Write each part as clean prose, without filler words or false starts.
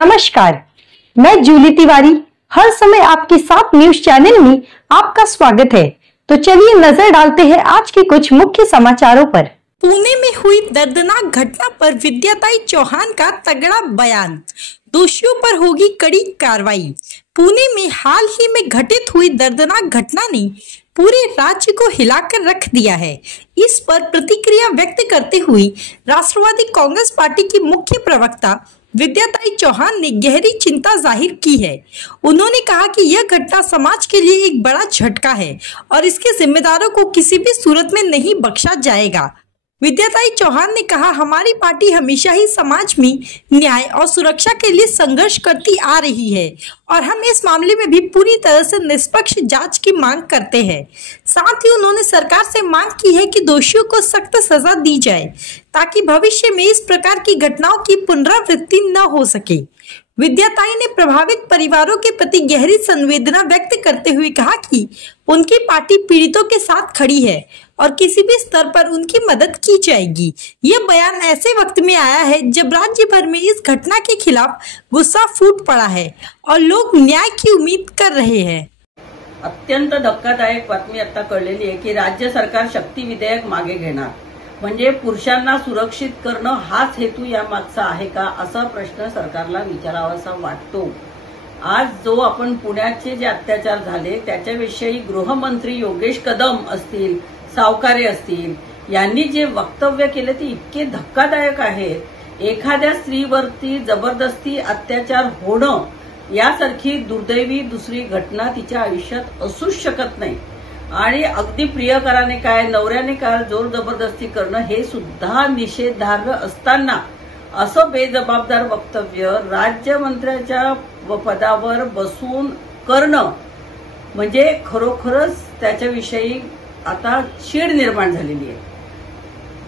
नमस्कार, मैं जूली तिवारी हर समय आपके साथ न्यूज चैनल में आपका स्वागत है। तो चलिए नजर डालते हैं आज के कुछ मुख्य समाचारों पर। पुणे में हुई दर्दनाक घटना पर विद्याताई चौहान का तगड़ा बयान, दोषियों पर होगी कड़ी कार्रवाई। पुणे में हाल ही में घटित हुई दर्दनाक घटना ने पूरे राज्य को हिलाकर रख दिया है। इस पर प्रतिक्रिया व्यक्त करते हुए राष्ट्रवादी कांग्रेस पार्टी की मुख्य प्रवक्ता विद्याताई चौहान ने गहरी चिंता जाहिर की है। उन्होंने कहा कि यह घटना समाज के लिए एक बड़ा झटका है और इसके जिम्मेदारों को किसी भी सूरत में नहीं बख्शा जाएगा। विद्याताई चौहान ने कहा, हमारी पार्टी हमेशा ही समाज में न्याय और सुरक्षा के लिए संघर्ष करती आ रही है और हम इस मामले में भी पूरी तरह से निष्पक्ष जांच की मांग करते हैं। साथ ही उन्होंने सरकार से मांग की है कि दोषियों को सख्त सजा दी जाए ताकि भविष्य में इस प्रकार की घटनाओं की पुनरावृत्ति न हो सके। विद्याताई ने प्रभावित परिवारों के प्रति गहरी संवेदना व्यक्त करते हुए कहा कि उनकी पार्टी पीड़ितों के साथ खड़ी है और किसी भी स्तर पर उनकी मदद की जाएगी। यह बयान ऐसे वक्त में आया है जब राज्य भर में इस घटना के खिलाफ गुस्सा फूट पड़ा है और लोग न्याय की उम्मीद कर रहे हैं। अत्यंत धक्कादायक बातमी आता कळलेली आहे की राज्य सरकार शक्ती विधेयक मागे घेणार, म्हणजे पुरुषांना सुरक्षित करणं हाच हेतू यामागचा आहे का, असा प्रश्न सरकारला विचारावासा वाटतो। आज जो आपण पुण्याचे जे अत्याचार झाले त्याच्याविषयी गृहमंत्री योगेश कदम असतील, सावकारे असतील, यांनी जे वक्तव्य केले ते इतके धक्कादायक आहेत। एखाद्या स्त्रीवरती जबरदस्ती अत्याचार होणं यासारखी दुर्दैवी दुसरी घटना तिच्या आयुष्यात असूच शकत नाही आणि अगदी प्रियकराने काय, नवऱ्याने काय जोर जबरदस्ती करणं हे सुद्धा निषेधार्ह असताना असं बेजबाबदार वक्तव्य राज्यमंत्र्याच्या पदावर बसून करणं म्हणजे खरोखरच त्याच्याविषयी आता चीड निर्माण झालेली आहे।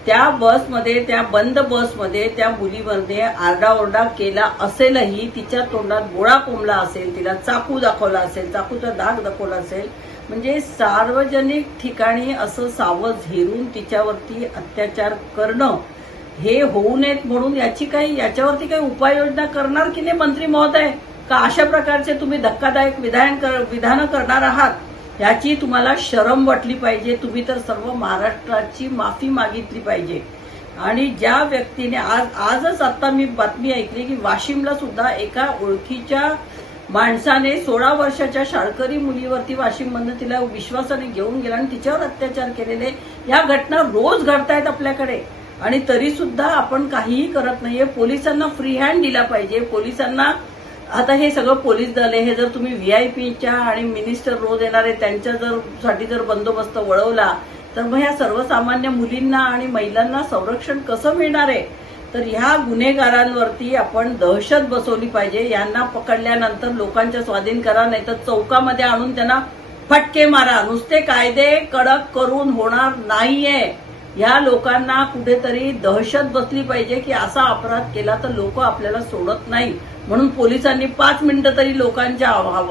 त्या बसमध्ये, त्या बंद बसमध्ये त्या मुलीमध्ये आरडाओरडा केला असेलही, तिच्या तोंडात गोळा कोंबला असेल, तिला चाकू दाखवला असेल, चाकूचा दाग दाखवला असेल, म्हणजे सार्वजनिक ठिकाणी असं सावध झेरून तिच्यावरती अत्याचार करणं हे होऊ नयेत म्हणून याच्यावरती काही उपाययोजना करणार की नाही मंत्री महोदय? का अशा प्रकारचे तुम्ही धक्कादायक विधानं करणार आहात? याची तुम्हाला शरम वाटली पाहिजे। तुम्ही तर सर्व महाराष्ट्राची माफी मागितली पाहिजे। आणि ज्या व्यक्तीने आजच आता मी बातमी ऐकली की वाशिमला सुद्धा एका ओळखीच्या माणसाने 16 वर्षाच्या शाळकरी मुलीवरती वाशिममधून तिला विश्वासाने घेऊन गेला आणि तिच्यावर अत्याचार केलेले या घटना रोज घडतायत आपल्याकडे आणि तरी सुद्धा आपण काहीही करत नाहीये। पोलिसांना फ्री हँड दिला पाहिजे। पोलिसांना आता हे सगळं पोलीस दल आहे, हे जर तुम्ही व्हीआयपीच्या आणि मिनिस्टर रोज येणारे त्यांच्या साठी जर बंदोबस्त वळवला तर मग ह्या सर्वसामान्य मुलींना आणि महिलांना संरक्षण कसं मिळणार आहे? तर ह्या गुन्हेगारांवरती आपण दहशत बसवली पाहिजे। यांना पकडल्यानंतर लोकांच्या स्वाधीन करा, नाहीतर चौकामध्ये आणून त्यांना फटके मारा। नुसते कायदे कडक करून होणार नाहीये। या लोकांना कुठेतरी दहशत बसली पाहिजे की असा अपराध केला तर लोक आपल्याला सोडत नाही, म्हणून पोलिसांनी 5 मिनिटं तरी लोकांच्या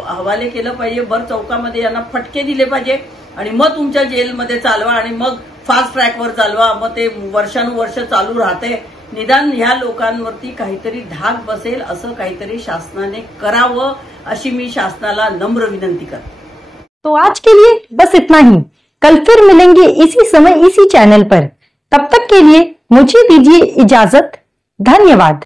हवाले केलं पाहिजे। भर चौकामध्ये यांना फटके दिले पाहिजे आणि मग तुमच्या जेलमध्ये चालवा आणि मग फास्ट ट्रॅकवर चालवा, मग ते वर्षानुवर्ष चालू राहते। निदान ह्या लोकांवरती काहीतरी धाक बसेल असं काहीतरी शासनाने करावं, अशी मी शासनाला नम्र विनंती करते। तो आज के लिए बस इतना ही। कल फिर मिलेंगे इसी समय इसी चैनल पर। तब तक के लिए मुझे दीजिए इजाजत। धन्यवाद।